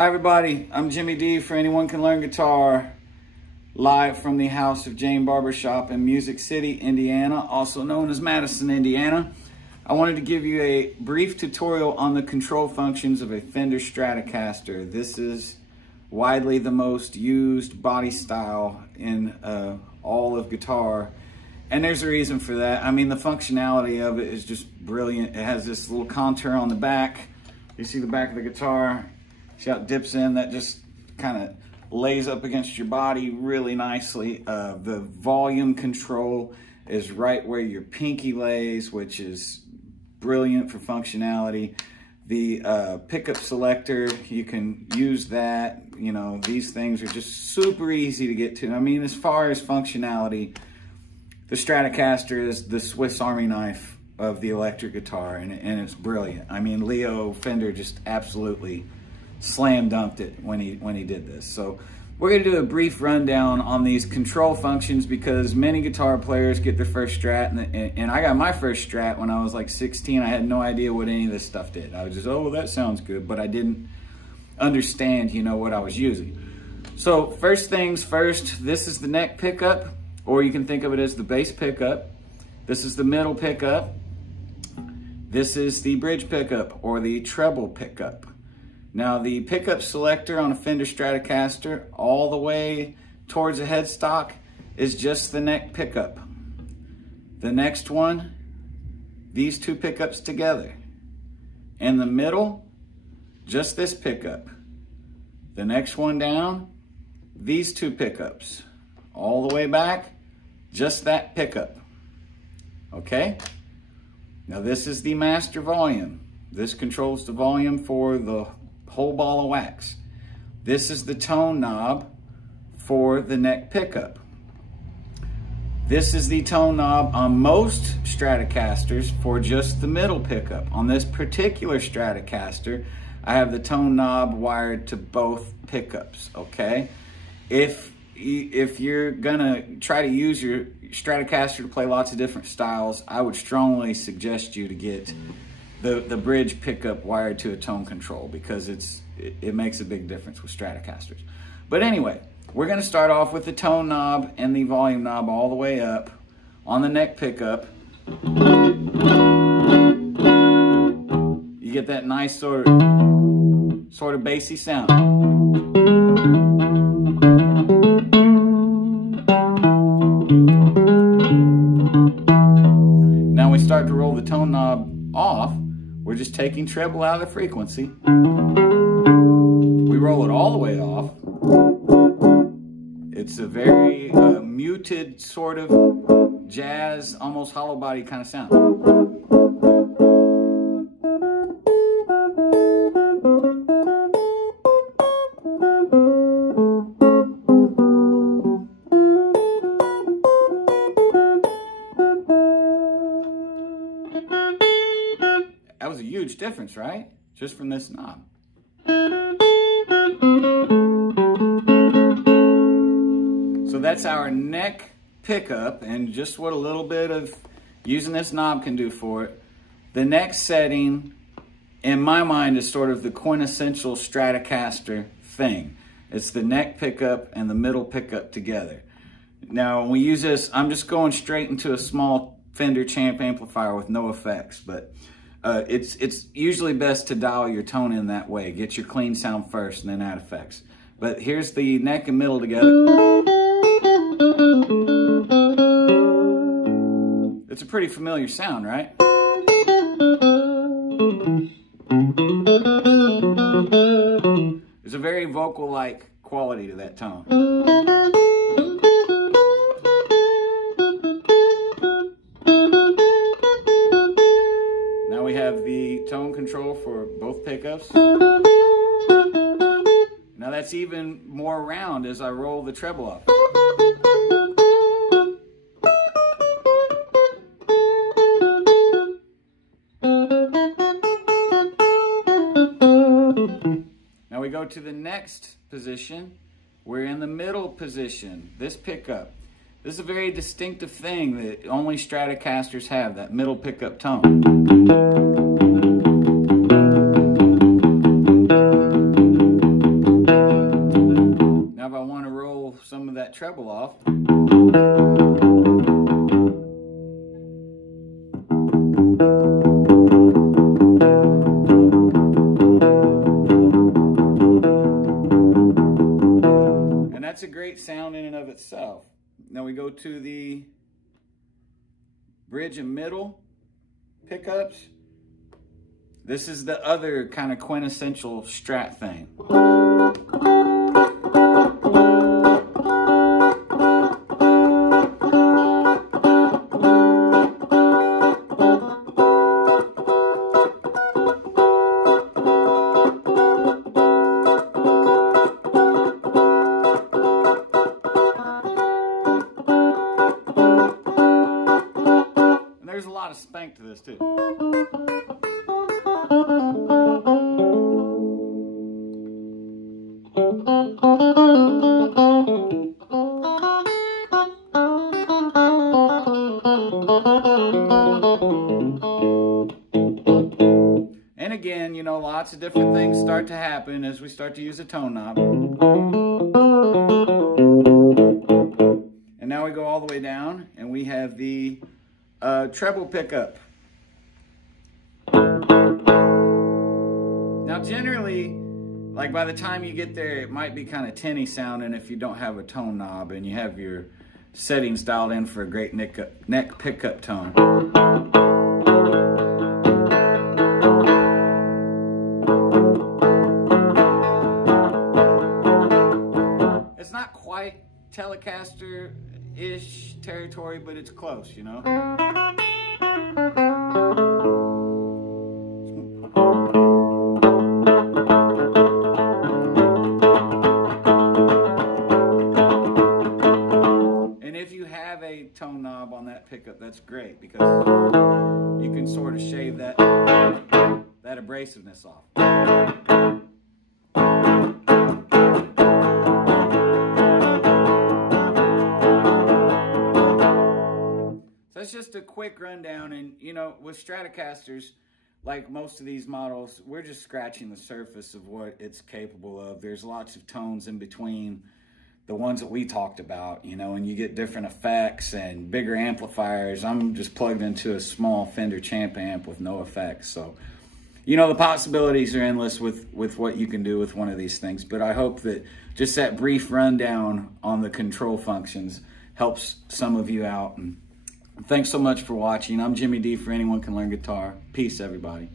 Hi everybody, I'm Jimmy D for Anyone Can Learn Guitar, live from the House of Jane Barbershop in Music City, Indiana, also known as Madison, Indiana. I wanted to give you a brief tutorial on the control functions of a Fender Stratocaster. This is widely the most used body style in all of guitar, and there's a reason for that. I mean, the functionality of it is just brilliant. It has this little contour on the back. You see the back of the guitar? See how it dips in? That just kind of lays up against your body really nicely. The volume control is right where your pinky lays, which is brilliant for functionality. The pickup selector, you can use that. You know, these things are just super easy to get to. I mean, as far as functionality, the Stratocaster is the Swiss Army knife of the electric guitar, and it's brilliant. I mean, Leo Fender just absolutely slam dunked it when he did this. So we're going to do a brief rundown on these control functions because many guitar players get their first Strat, and I got my first Strat when I was like 16. I had no idea what any of this stuff did. I was just, oh, that sounds good, but I didn't understand, you know, what I was using. So first things first, this is the neck pickup, or you can think of it as the bass pickup. This is the middle pickup. This is the bridge pickup, or the treble pickup. Now, the pickup selector on a Fender Stratocaster all the way towards the headstock is just the neck pickup. The next one, these two pickups together. In the middle, just this pickup. The next one down, these two pickups. All the way back, just that pickup. Okay? Now this is the master volume. This controls the volume for the whole ball of wax. This is the tone knob for the neck pickup. This is the tone knob on most Stratocasters for just the middle pickup. On this particular Stratocaster, I have the tone knob wired to both pickups, okay? If you're gonna try to use your Stratocaster to play lots of different styles, I would strongly suggest you to get the bridge pickup wired to a tone control because it makes a big difference with Stratocasters. But anyway, we're gonna start off with the tone knob and the volume knob all the way up on the neck pickup. You get that nice sort of bassy sound. Now we start to roll the tone knob off. We're just taking treble out of the frequency. We roll it all the way off. It's a very muted sort of jazz, almost hollow body kind of sound. That was a huge difference, right? Just from this knob. So that's our neck pickup, and just what a little bit of using this knob can do for it. The next setting, in my mind, is sort of the quintessential Stratocaster thing. It's the neck pickup and the middle pickup together. Now, when we use this, I'm just going straight into a small Fender Champ amplifier with no effects, but it's usually best to dial your tone in that way. Get your clean sound first and then add effects. But here's the neck and middle together. It's a pretty familiar sound, right? There's a very vocal-like quality to that tone. Now we have the tone control for both pickups. Now that's even more round as I roll the treble off. Now we go to the next position. We're in the middle position. This pickup. This is a very distinctive thing that only Stratocasters have, that middle pickup tone. treble off. And that's a great sound in and of itself. Now we go to the bridge and middle pickups. This is the other kind of quintessential Strat thing. And there's a lot of spank to this too. And again, you know, lots of different things start to happen as we start to use a tone knob. And now we go all the way down and we have the treble pickup. Now generally, like by the time you get there, it might be kind of tinny sounding if you don't have a tone knob and you have your settings dialed in for a great neck pickup tone. It's not quite Telecaster-ish territory, but it's close, you know? Tone knob on that pickup, that's great because you can sort of shave that abrasiveness off. So that's just a quick rundown, and you know, with Stratocasters, like most of these models, we're just scratching the surface of what it's capable of. There's lots of tones in between the ones that we talked about, you know, and you get different effects and bigger amplifiers. I'm just plugged into a small Fender Champ amp with no effects. So, you know, the possibilities are endless with what you can do with one of these things. But I hope that just that brief rundown on the control functions helps some of you out. And thanks so much for watching. I'm Jimmy D for Anyone Can Learn Guitar. Peace, everybody.